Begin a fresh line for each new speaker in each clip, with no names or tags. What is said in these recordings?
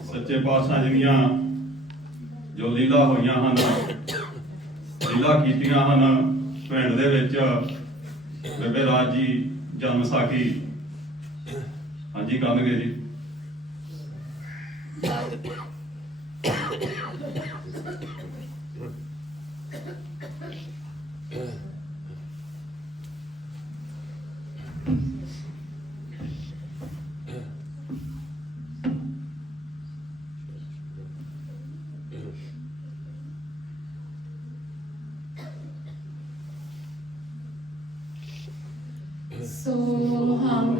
ਸੱਚੇ ਪਾਤਸ਼ਾਹ ਜੀਆਂ ਜੋ ਲੀਲਾ ਹੋਈਆਂ ਹਨ, ਲੀਲਾ ਕੀਤੀਆਂ ਹਨ, ਪਿੰਡ ਦੇ ਵਿੱਚ ਬੇਬੇ ਰਾਜ ਜੀ ਜਨਮ ਸਾਖੀ। ਹਾਂਜੀ, ਕਰਨਗੇ ਜੀ।
ਸੋ ਹਮ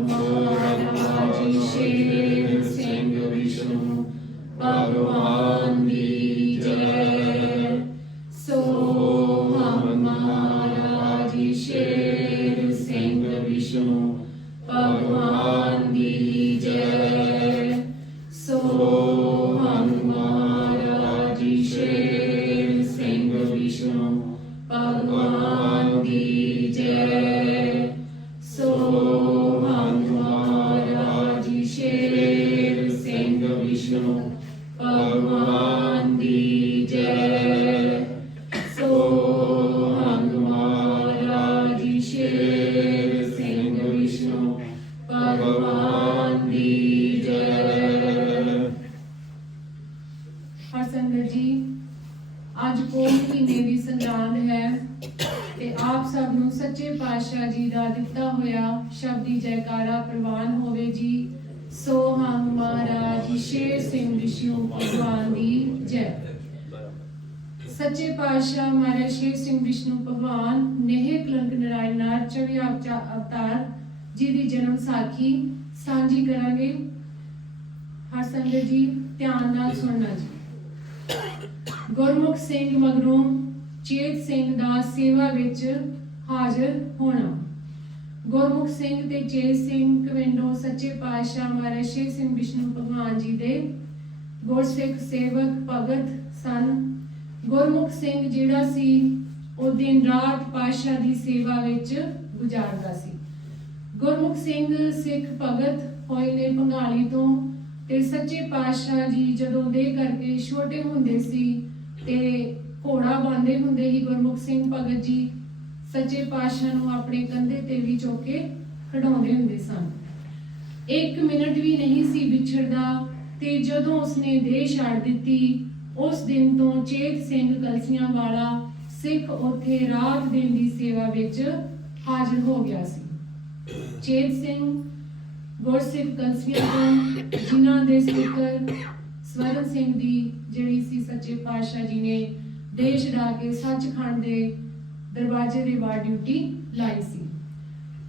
ਮਹਾਰਾਜ ਸ਼ੇਰ ਸਿੰਘ ਵਿਸ਼ਨੂੰ ਭਗਵਾਨ ਦੀ ਜੈਕਾਰਾ ਪ੍ਰਵਾਨ ਹੋਵੇ ਜੀ। ਸੋ ਹਮ ਮਹਾਰਾਜ ਸ਼ੇਰ ਸਿੰਘ ਵਿਸ਼ਨੂੰ ਭਗਵਾਨ ਦੀ ਜੈ। ਸੱਚੇ ਪਾਤਸ਼ਾਹ ਮਹਾਰਾਜ ਸ਼ੇਰ ਸਿੰਘ ਵਿਸ਼ਨੂੰ ਭਗਵਾਨ ਨੇਹ ਕਲੰਕ ਨਰਾਇਣ ਨਾਰ ਚੌਵੀ ਅਵਤਾਰ ਜੀ ਦੀ ਜਨਮ ਸਾਖੀ ਸਾਂਝੀ ਕਰਾਂਗੇ। ਹਰ ਸੰਗਤ ਜੀ, ਧਿਆਨ ਨਾਲ ਸੁਣਨਾ ਜੀ। ਗੁਰਮੁਖ ਸਿੰਘ ਮਗਰੋਂ ਚੇਤ ਸਿੰਘ ਦਾ ਸੇਵਾ ਵਿੱਚ ਹਾਜ਼ਰ ਹੋਣਾ। ਗੁਰਮੁਖ ਸਿੰਘ ਤੇ ਚੇਤ ਸਿੰਘ ਕਵਿੰਡੋ ਸੱਚੇ ਪਾਤਸ਼ਾਹ ਮਹਾਰਾਜ ਸ਼ੇਰ ਸਿੰਘ ਵਿਸ਼ਨੂੰ ਭਗਵਾਨ ਜੀ ਦੇ ਗੁਰਸਿੱਖ ਸੇਵਕ ਭਗਤ ਸਨ। ਗੁਰਮੁਖ ਸਿੰਘ ਜਿਹੜਾ ਸੀ, ਉਹ ਦਿਨ ਰਾਤ ਪਾਤਸ਼ਾਹ ਦੀ ਸੇਵਾ ਵਿੱਚ ਗੁਜ਼ਾਰਦਾ ਸੀ। ਗੁਰਮੁਖ ਸਿੰਘ ਸਿੱਖ ਭਗਤ ਹੋਏ ਨੇ ਬੰਗਾਲੀ ਤੋਂ ਤੇ ਸੱਚੇ ਪਾਤਸ਼ਾਹ ਜੀ ਜਦੋਂ ਦੇ ਕਰਕੇ ਛੋਟੇ ਹੁੰਦੇ ਸੀ ਤੇ ਘੋੜਾ ਬੰਦੇ ਹੁੰਦੇ ਹੀ ਗੁਰਮੁਖ ਸਿੰਘ ਭਗਤ ਜੀ ਸੱਚੇ ਪਾਤਸ਼ਾਹ ਨੂੰ ਆਪਣੇ ਕੰਧੇ ਤੇ ਵੀ ਚੁੱਕ ਖੜਾਉਂਦੇ ਹੁੰਦੇ ਸਨ। ਇੱਕ ਮਿੰਟ ਵੀ ਨਹੀਂ ਸੀ ਵਿਛੜਦਾ ਤੇ ਜਦੋਂ ਉਸਨੇ ਦੇਹ ਛੱਡ ਦਿੱਤੀ, ਉਸ ਦਿਨ ਤੋਂ ਚੇਤ ਸਿੰਘ ਕਲਸੀਆਂ ਵਾਲਾ ਸਿੱਖ ਉੱਥੇ ਰਾਤ ਦਿਨ ਦੀ ਸੇਵਾ ਵਿੱਚ ਹਾਜ਼ਰ ਹੋ ਗਿਆ ਸੀ। ਚੇਤ ਸਿੰਘ ਗੁਰਸਿੱਖ ਕਲਸੀਆਂ ਤੋਂ, ਜਿਨ੍ਹਾਂ ਦੇ ਸਪੀਕਰ ਸਵਰਨ ਸਿੰਘ ਦੀ ਜਿਹੜੀ ਸੀ ਸੱਚੇ ਪਾਤਸ਼ਾਹ ਜੀ ਨੇ ਦੇਸ਼ ਡਾ ਕੇ ਸੱਚਖੰਡ ਦੇ ਦਰਵਾਜ਼ੇ ਦੇ ਵਾਰ ਡਿਊਟੀ ਲਾਈ ਸੀ।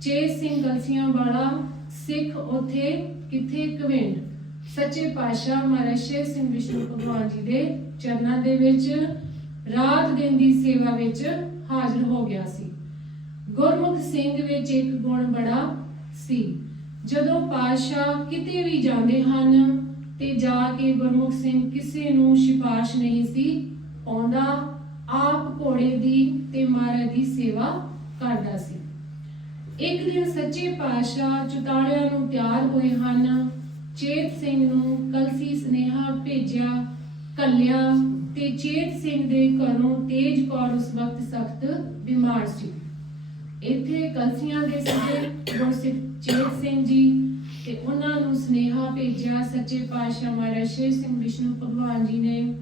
ਚੇਤ ਸਿੰਘ ਕਲਸੀਆਂ ਵਾਲਾ ਸਿੱਖ ਉਥੇ ਕਿੱਥੇ ਕਵਿੰਡ ਸੱਚੇ ਪਾਤਸ਼ਾਹ ਮਹਾਰਾਜ ਸ਼ੇਰ ਸਿੰਘ ਵਿਸ਼ਨੂੰ ਭਗਵਾਨ ਜੀ ਦੇ ਚਰਨਾਂ ਦੇ ਵਿੱਚ, ਰਾਤ ਦਿਨ ਦੀ ਸੇਵਾ ਵਿੱਚ ਹਾਜ਼ਰ ਹੋ ਗਿਆ ਸੀ। ਗੁਰਮੁਖ ਸਿੰਘ ਵਿੱਚ ਇੱਕ ਗੁਣ ਬੜਾ ਸੀ। ਜਦੋਂ ਪਾਤਸ਼ਾਹ ਕਿਤੇ ਵੀ ਜਾਂਦੇ ਹਨ ਤੇ ਜਾ ਕੇ ਗੁਰਮੁਖ ਸਿੰਘ ਕਿਸੇ ਨੂੰ ਸਿਫਾਰਿਸ਼ ਨਹੀਂ ਸੀ ਆਉਂਦਾ ਆਪ ਘੋੜੇ ਦੀ ਤੇ ਮਹਾਰਾਜ ਦੀ ਸੇਵਾ ਕਰਦਾ ਸੀ। ਇੱਕ ਦਿਨ ਸੱਚੇ ਪਾਤਸ਼ਾਹ ਚੁਤਾਲਿਆਂ ਨੂੰ ਤਿਆਰ ਹੋਏ ਹਨ। ਚੇਤ ਸਿੰਘ ਨੂੰ ਕਲਸੀ ਸਨੇਹਾ ਭੇਜਿਆ ਕੱਲਿਆ ਤੇ ਚੇਤ ਸਿੰਘ ਦੇ ਘਰੋਂ ਤੇਜ ਕੌਰ ਉਸ ਵਕਤ ਸਖਤ ਬਿਮਾਰ ਸੀ। ਇੱਥੇ ਕਲਸੀਆਂ ਦੇ ਸੱਜੇ ਗੁਰਸਿੱਖ ਚੇਤ ਸਿੰਘ ਜੀ ਤੇ ਉਹਨਾਂ ਨੂੰ ਸਨੇਹਾ ਭੇਜਿਆ, ਸੱਚੇ ਪਾਤਸ਼ਾਹ ਮਹਾਰਾਜ ਸ਼ੇਰ ਸਿੰਘ ਵਿਸ਼ਨੂੰ ਭਗਵਾਨ ਜੀ ਨੇ।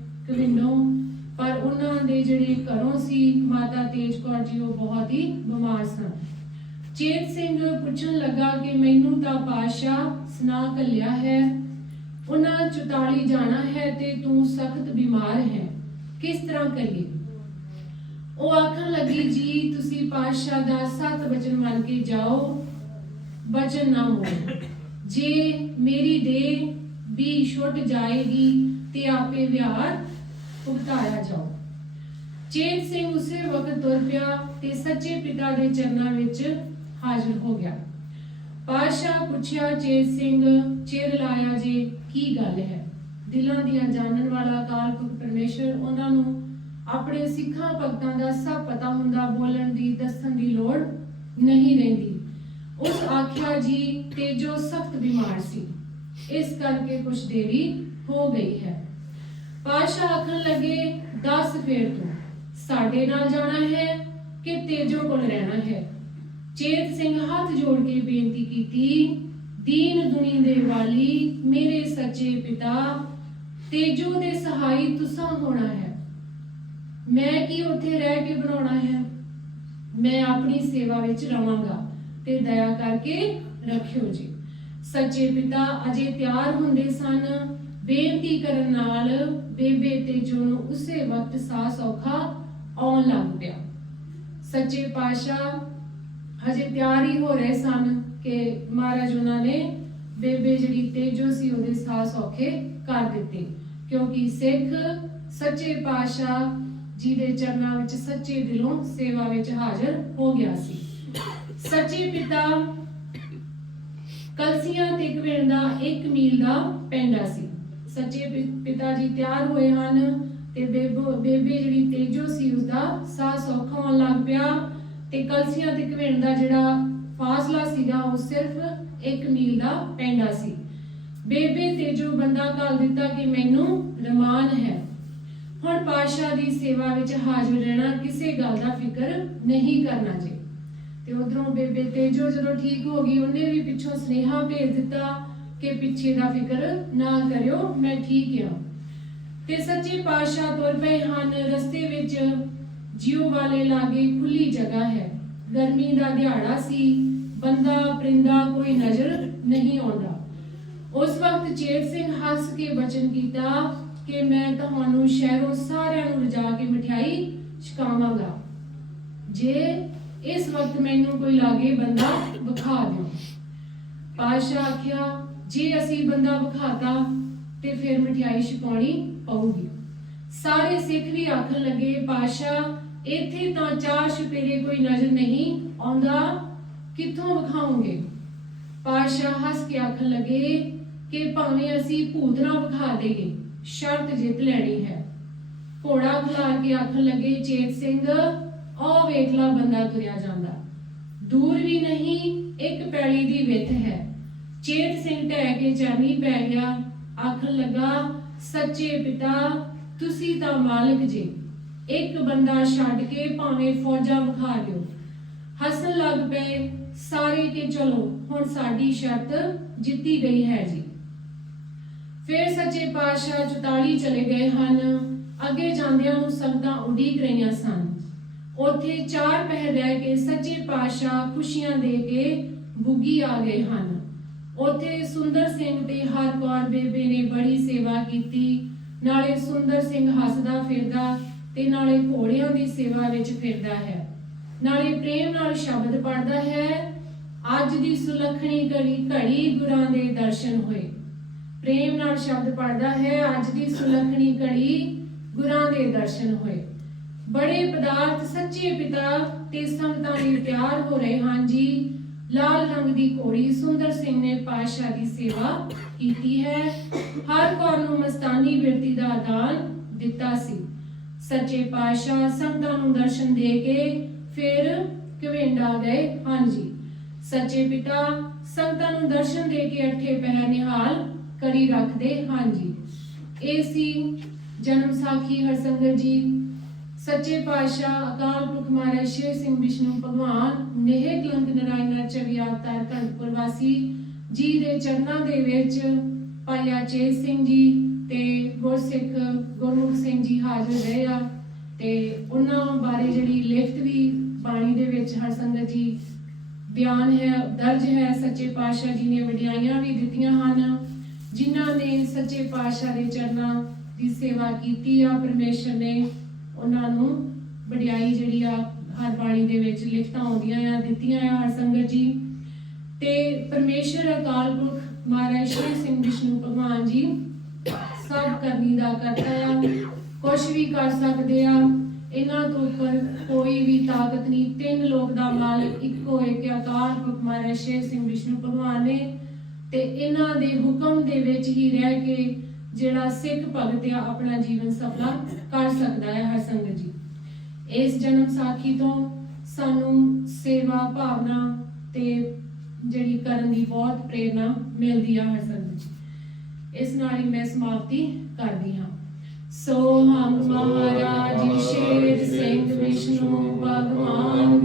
ਦੇ ਜਿਹੜੇ ਘਰੋਂ ਸੀ, ਮਾਤਾ ਤੇਜ ਕੌਰ ਜੀ, ਉਹ ਬਹੁਤ ਹੀ ਬਿਮਾਰ ਸਨ। ਚੇਤ ਸਿੰਘ ਪੁੱਛਣ ਲੱਗਾ ਕਿ ਮੈਨੂੰ ਤਾਂ ਪਾਸ਼ਾ ਸੁਨਾ ਕੱਲਿਆ ਹੈ, ਉਹਨਾਂ 44 ਜਾਣਾ ਹੈ ਤੇ ਤੂੰ ਸਖਤ ਬਿਮਾਰ ਹੈ। ਕਿਸ ਤਰ੍ਹਾਂ ਕਰੀਏ? ਉਹ ਆਖਣ ਲੱਗੀ, ਜੀ, ਤੁਸੀਂ ਪਾਸ਼ਾ ਦਾ ਸਤ ਬਚਨ ਮੰਨ ਕੇ ਜਾਓ, ਬਚਨ ਨਾ ਮੋੜੋ ਜੇ ਮੇਰੀ ਦੇਹ ਵੀ ਛੁੱਟ ਜਾਏਗੀ ਤੇ ਆਪੇ ਵਿਹਾਰ ਭੁਗਤਾਇਆ ਜਾਓ ਚੇਤ ਸਿੰਘ ਉਸੇ ਵਕਤ ਤੁਰ ਪਿਆ ਤੇ ਸੱਚੇ ਪਿਤਾ ਦੇ ਚਰਨਾਂ ਵਿੱਚ ਹਾਜ਼ਰ ਹੋ ਗਿਆ। ਪਾਸ਼ਾ ਪੁੱਛਿਆ ਚੇਤ ਸਿੰਘ, ਚਿਰ ਲਾਇਆ ਜੇ? ਕੀ ਗੱਲ ਹੈ? ਦਿਲਾਂ ਦੀਆਂ ਜਾਣਨ ਵਾਲਾ ਅਕਾਲ ਪੁਰਖ ਪਰਮੇਸ਼ਰ ਉਹਨਾਂ ਨੂੰ ਆਪਣੇ ਸਿੱਖਾਂ ਭਗਤਾਂ ਦਾ ਸਭ ਪਤਾ ਹੁੰਦਾ ਬੋਲਣ ਦੀ, ਦੱਸਣ ਦੀ ਲੋੜ ਨਹੀਂ ਰਹਿੰਦੀ। ਉਸ ਆਖਿਆ ਜੀ ਤੇ ਜੋ ਸਖਤ ਬਿਮਾਰ ਸੀ। ਇਸ ਕਰਕੇ ਕੁਝ ਦੇਰੀ ਹੋ ਗਈ ਹੈ। ਪਾਸ਼ਾ ਆਖਣ ਲੱਗੇ, ਦੱਸ ਫੇਰ ਤੂੰ। ਸਾਡੇ ਨਾਲ ਜਾਣਾ ਹੈ ਕਿ ਤੇਜੋ ਕੋਲ ਰਹਿਣਾ ਹੈ? ਚੇਤ ਸਿੰਘ ਹੱਥ ਜੋੜ ਕੇ ਬੇਨਤੀ ਕੀਤੀ, ਦੀਨ ਦੁਨੀ ਦੇ ਵਾਲੀ, ਮੇਰੇ ਸੱਚੇ ਪਿਤਾ, ਤੇਜੋ ਦੇ ਸਹਾਈ ਤੁਸਾਂ ਹੋਣਾ ਹੈ। ਮੈਂ ਕੀ ਉੱਥੇ ਰਹਿ ਕੇ ਬਣਾਉਣਾ ਹੈ? ਮੈਂ ਆਪਣੀ ਸੇਵਾ ਵਿੱਚ ਰਵਾਂਗਾ ਤੇ ਦਇਆ ਕਰਕੇ ਰੱਖਿਓ ਜੀ। ਸੱਚੇ ਪਿਤਾ ਅਜੇ ਤਿਆਰ ਹੁੰਦੇ ਸਨ। ਬੇਨਤੀ ਕਰਨ ਨਾਲ ਬੇਬੇ ਤੇਜੋ ਨੂੰ ਉਸੇ ਵਕਤ ਸਾਹ ਸੌਖਾ ਆਉਣ ਲੱਗ ਪਿਆ ਸੱਚੇ ਪਾਤਸ਼ਾਹ ਹਜੇ ਤਿਆਰ ਹੀ ਹੋ ਰਹੇ ਸਨ ਕਿ ਮਹਾਰਾਜ ਉਹਨਾਂ ਨੇ ਬੇਬੇ ਜਿਹੜੀ ਤੇਜੋ ਸੀ ਉਹਦੇ ਸਾਹ ਸੌਖੇ ਕਰ ਦਿੱਤੇ। ਕਿਉਂਕਿ ਸਿੱਖ ਸੱਚੇ ਪਾਤਸ਼ਾਹ ਜੀ ਦੇ ਚਰਨਾਂ ਵਿੱਚ ਸੱਚੇ ਦਿਲੋਂ ਸੇਵਾ ਵਿੱਚ ਹਾਜ਼ਰ ਹੋ ਗਿਆ ਸੀ। ਸੱਚੇ ਪਿਤਾ ਕਲਸੀਆਂ ਤੇ ਕਵੇਣ ਦਾ 1 ਮੀਲ ਦਾ ਪੈਂਡਾ ਸੀ। ਸੱਚੇ ਪਿਤਾ ਜੀ ਤਿਆਰ ਹੋਏ ਹਨ ਤੇ ਬੇਬੋ, ਬੇਬੇ ਜਿਹੜੀ ਤੇਜੋ ਸੀ ਉਸਦਾ ਸਾਹ ਸੌਖਾ ਹੋਣ ਲੱਗ ਪਿਆ ਤੇ ਕਲਸੀਆਂ ਤੇ ਕਵੇਣ ਦਾ ਜਿਹੜਾ ਫਾਸਲਾ ਸੀਗਾ, ਉਹ ਸਿਰਫ 1 ਮੀਲ ਦਾ ਪੈਂਡਾ ਸੀ। ਬੇਬੇ ਤੇਜੋ ਬੰਦਾ ਘੱਲ ਦਿੱਤਾ ਕਿ ਮੈਨੂੰ ਰਮਾਨ ਹੈ। ਹੁਣ ਪਾਸ਼ਾ ਦੀ ਸੇਵਾ ਵਿੱਚ ਹਾਜ਼ਰ ਰਹਿਣਾ ਕਿਸੇ ਗੱਲ ਦਾ ਫਿਕਰ ਨਹੀਂ ਕਰਨਾ ਜੀ। ਤੇ ਉਧਰੋਂ ਬੇਬੇ ਤੇਜੋ ਜਦੋਂ ਠੀਕ ਹੋ ਗਈ, ਉਹਨੇ ਵੀ ਪਿੱਛੋਂ ਸਨੇਹਾ ਭੇਜ ਦਿੱਤਾ ਕਿ ਪਿੱਛੇ ਦਾ ਫਿਕਰ ਨਾ ਕਰਿਓ, ਮੈਂ ਠੀਕ ਹਾਂ ਤੇ ਸੱਚੇ ਪਾਤਸ਼ਾਹ ਤੁਰ ਪਏ ਹਨ, ਰਸਤੇ ਵਿੱਚ ਜਿਉ ਵਾਲੇ ਲਾਗੇ ਖੁੱਲੀ ਜਗ੍ਹਾ ਹੈ। ਗਰਮੀ ਦਾ ਦਿਹਾੜਾ ਸੀ, ਬੰਦਾ ਪਰਿੰਦਾ ਕੋਈ ਨਜ਼ਰ ਨਹੀਂ ਆਉਂਦਾ। ਉਸ ਵਕਤ ਚੇਤ ਸਿੰਘ ਹੱਸ ਕੇ ਬਚਨ ਕੀਤਾ ਕਿ ਮੈਂ ਤੁਹਾਨੂੰ ਸ਼ਹਿਰੋਂ ਸਾਰਿਆਂ ਨੂੰ ਰਜਾ ਕੇ ਮਠਿਆਈ ਛਕਾਵਾਂਗਾ। ਜੇ ਇਸ ਵਕਤ ਮੈਨੂੰ ਕੋਈ ਲਾਗੇ ਬੰਦਾ ਵਿਖਾ ਦਿਓ। ਪਾਸ਼ਾ ਆਖਿਆ, ਜੇ ਅਸੀਂ ਬੰਦਾ ਵਿਖਾਤਾ ਤੇ ਫਿਰ ਮਠਿਆਈ ਛਕਾਉਣੀ ਪਊਗੀ। ਸਾਰੇ ਸਿੱਖ ਵੀ ਆਖਣ ਲੱਗੇ ਪਾਸ਼ਾ ਇੱਥੇ ਤਾਂ ਚਾਰ ਛਪੇਰੇ ਕੋਈ ਨਜ਼ਰ ਨਹੀਂ ਆਉਂਦਾ, ਕਿੱਥੋਂ ਵਿਖਾਉਂਗੇ? ਪਾਸ਼ਾ ਹੱਸ ਕੇ ਆਖਣ ਲੱਗੇ ਕਿ ਭਾਵੇਂ ਅਸੀਂ ਭੂਤਨਾ ਵਿਖਾ ਦੇਗੇ ਸ਼ਰਤ ਜਿੱਤ ਲੈਣੀ ਹੈ। ਘੋੜਾ ਖਿਲਾਰ ਕੇ ਆਖਣ ਲੱਗੇ, ਚੇਤ ਸਿੰਘ ਉਹ ਵੇਖਲਾ ਬੰਦਾ ਤੁਰਿਆ ਜਾਂਦਾ। ਦੂਰ ਵੀ ਨਹੀਂ, ਇੱਕ ਪੈਲੀ ਦੀ ਵਿੱਥ ਹੈ। ਚੇਤ ਸਿੰਘ ਢਹਿ ਕੇ ਚਰਨੀ ਪੈ ਗਿਆ, ਆਖਣ ਲੱਗਾ, ਸੱਚੇ ਪਿਤਾ, ਤੁਸੀਂ ਤਾਂ ਮਾਲਕ ਜੀ। ਇੱਕ ਬੰਦਾ ਛੱਡ ਕੇ ਭਾਵੇਂ ਫੌਜਾਂ ਵਿਖਾ ਦਿਓ ਹੱਸਣ ਲੱਗ ਪਏ ਸਾਰੇ ਕਿ ਚਲੋ, ਹੁਣ ਸਾਡੀ ਸ਼ਰਤ ਜਿੱਤੀ ਗਈ ਹੈ ਜੀ। ਫਿਰ ਸੱਚੇ ਪਾਤਸ਼ਾਹ 44 ਚਲੇ ਗਏ ਹਨ। ਅੱਗੇ ਜਾਂਦਿਆਂ ਨੂੰ ਸੰਗਤਾਂ ਉਡੀਕ ਰਹੀਆਂ ਸਨ। ਉੱਥੇ ਚਾਰ ਪਹਿਰ ਰਹਿ ਕੇ ਸੱਚੇ ਪਾਤਸ਼ਾਹ ਖੁਸ਼ੀਆਂ ਦੇ ਕੇ ਬੁੱਗੀ ਆ ਗਏ ਹਨ। ਉੱਥੇ ਸੁੰਦਰ ਸਿੰਘ ਤੇ ਹਰਕੌਰ ਬੇਬੇ ਨੇ ਬੜੀ ਸੇਵਾ ਕੀਤੀ। ਨਾਲੇ ਸੁੰਦਰ ਸਿੰਘ ਹੱਸਦਾ ਫਿਰਦਾ ਤੇ ਨਾਲੇ ਘੋੜਿਆਂ ਦੀ ਸੇਵਾ ਵਿੱਚ ਫਿਰਦਾ ਹੈ। ਨਾਲੇ ਪ੍ਰੇਮ ਨਾਲ ਸ਼ਬਦ ਪੜਦਾ ਹੈ। ਅੱਜ ਦੀ ਸੁਲੱਖਣੀ ਘੜੀ ਘੜੀ ਗੁਰਾਂ ਦੇ ਦਰਸ਼ਨ ਹੋਏ। ਪ੍ਰੇਮ ਨਾਲ ਸ਼ਬਦ ਪੜਦਾ ਹੈ। ਅੱਜ ਦੀ ਸੁਲੱਖਣੀ ਘੜੀ ਗੁਰਾਂ ਦੇ ਦਰਸ਼ਨ ਹੋਏ। ਬੜੇ ਪਦਾਰਥ ਸੱਚੇ ਪਿਤਾ ਤੇ ਸੰਗਤਾਂ ਲਈ ਪਿਆਰ ਹੋ ਰਹੇ ਹਨ ਜੀ। ਲਾਲ ਰੰਗ ਦੀ ਘੋੜੀ ਸੁੰਦਰ ਸਿੰਘ ਨੇ ਪਾਤਸ਼ਾਹ ਦੀ ਸੇਵਾ ਕੀਤੀ ਹੈ। ਹਰ ਕੌਰ ਨੂੰ ਮਸਤਾਨੀ ਬਿਰਤੀ ਦਾ ਦਾਨ ਦਿੱਤਾ ਸੀ। ਸੱਚੇ ਪਾਤਸ਼ਾਹ ਸੰਗਤਾਂ ਨੂੰ ਦਰਸ਼ਨ ਦੇ ਕੇ ਫਿਰ ਕਵਿੰਡਾ ਗਏ। ਹਾਂ ਸੱਚੇ ਪਿਤਾ ਸੰਗਤਾਂ ਨੂੰ ਦਰਸ਼ਨ ਦੇ ਕੇ ਅੱਠੇ ਪਹਿਰ ਨਿਹਾਲ ਕਰੀ ਰੱਖਦੇ। ਹਾਂ ਜੀ ਇਹ ਸੀ ਜਨਮ ਸਾਖੀ ਹਰਸੰਗਤ ਜੀ। ਸੱਚੇ ਪਾਤਸ਼ਾਹ ਅਕਾਲ ਪੁਰਖ ਮਹਾਰਾਜ ਸ਼ੇਰ ਸਿੰਘ ਵਿਸ਼ਨੂੰ ਭਗਵਾਨ, ਨੇਹ ਕਲੰਕ ਨਰਾਇਣ ਚਵੀ ਅਵਤਾਰ ਕੰਦਪੁਰ ਵਾਸੀ, ਜੀ ਦੇ ਚਰਨਾਂ ਦੇ ਵਿੱਚ ਪਾਇਆ ਚੇਤ ਸਿੰਘ ਜੀ। ਤੇ ਗੁਰਸਿੱਖ ਗੁਰਮੁਖ ਸਿੰਘ ਜੀ ਹਾਜ਼ਰ ਰਹੇ ਆ ਤੇ ਉਹਨਾਂ ਬਾਰੇ ਜਿਹੜੀ ਲਿਖਤ ਵੀ ਬਾਣੀ ਦੇ ਵਿੱਚ ਹਰਸੰਗਤ ਜੀ ਬਿਆਨ ਹੈ, ਦਰਜ ਹੈ, ਸੱਚੇ ਪਾਤਸ਼ਾਹ ਜੀ ਨੇ ਵਡਿਆਈਆਂ ਵੀ ਦਿੱਤੀਆਂ ਹਨ, ਜਿਨ੍ਹਾਂ ਨੇ ਸੱਚੇ ਪਾਤਸ਼ਾਹ ਦੇ ਚਰਨਾਂ ਦੀ ਸੇਵਾ ਕੀਤੀ ਆ, ਪਰਮੇਸ਼ਰ ਨੇ ਉਹਨਾਂ ਨੂੰ ਵਡਿਆਈ ਜਿਹੜੀ ਆ, ਹਰ ਬਾਣੀ ਦੇ ਵਿੱਚ ਲਿਖਤਾਂ ਆਉਂਦੀਆਂ ਆ, ਦਿੱਤੀਆਂ ਆ ਹਰ ਸੰਗਤ ਜੀ। ਤੇ ਪਰਮੇਸ਼ਰ ਅਕਾਲ ਪੁਰਖ ਮਹਾਰਾਜ ਸ਼੍ਰੀ ਸਿੰਘ ਵਿਸ਼ਨੂੰ ਭਗਵਾਨ ਜੀ ਸਭ ਕਰਨੀ ਦਾ ਕਰਤਾ ਆ। ਕੁਝ ਵੀ ਕਰ ਸਕਦੇ ਆ। ਇਹਨਾਂ ਤੋਂ ਉੱਪਰ ਕੋਈ ਵੀ ਤਾਕਤ ਨਹੀਂ। ਤਿੰਨ ਲੋਕ ਦਾ ਮਾਲਕ ਇੱਕੋ ਇੱਕ ਅਕਾਲ ਪੁਰਖ ਮਹਾਰਾਜ ਸਿੰਘ ਵਿਸ਼ਨੂੰ ਭਗਵਾਨ ਨੇ। ਤੇ ਇਹਨਾਂ ਦੇ ਹੁਕਮ ਦੇ ਵਿੱਚ ਹੀ ਰਹਿ ਕੇ ਜਿਹੜਾ ਸਿੱਖ ਭਗਤ ਆ, ਆਪਣਾ ਜੀਵਨ ਸਫਲਾ ਕਰ ਸਕਦਾ ਹੈ ਹਰ ਸੰਗਤ ਜੀ। ਇਸ ਜਨਮ ਸਾਖੀ ਤੋਂ ਸਾਨੂੰ ਸੇਵਾ ਭਾਵਨਾ ਤੇ ਜਿਹੜੀ ਕਰਨ ਦੀ ਬਹੁਤ ਪ੍ਰੇਰਣਾ ਮਿਲਦੀ ਆ ਹਰ ਸੰਗਤ ਜੀ। ਇਸ ਨਾਲ ਹੀ ਮੈਂ ਸਮਾਪਤੀ ਕਰਦੀ ਹਾਂ। ਸੋ ਹਮ ਮਹਾਰਾਜ ਸ਼ੇਰ ਸਿੰਘ ਵਿਸ਼ਨੂੰ ਭਗਵਾਨ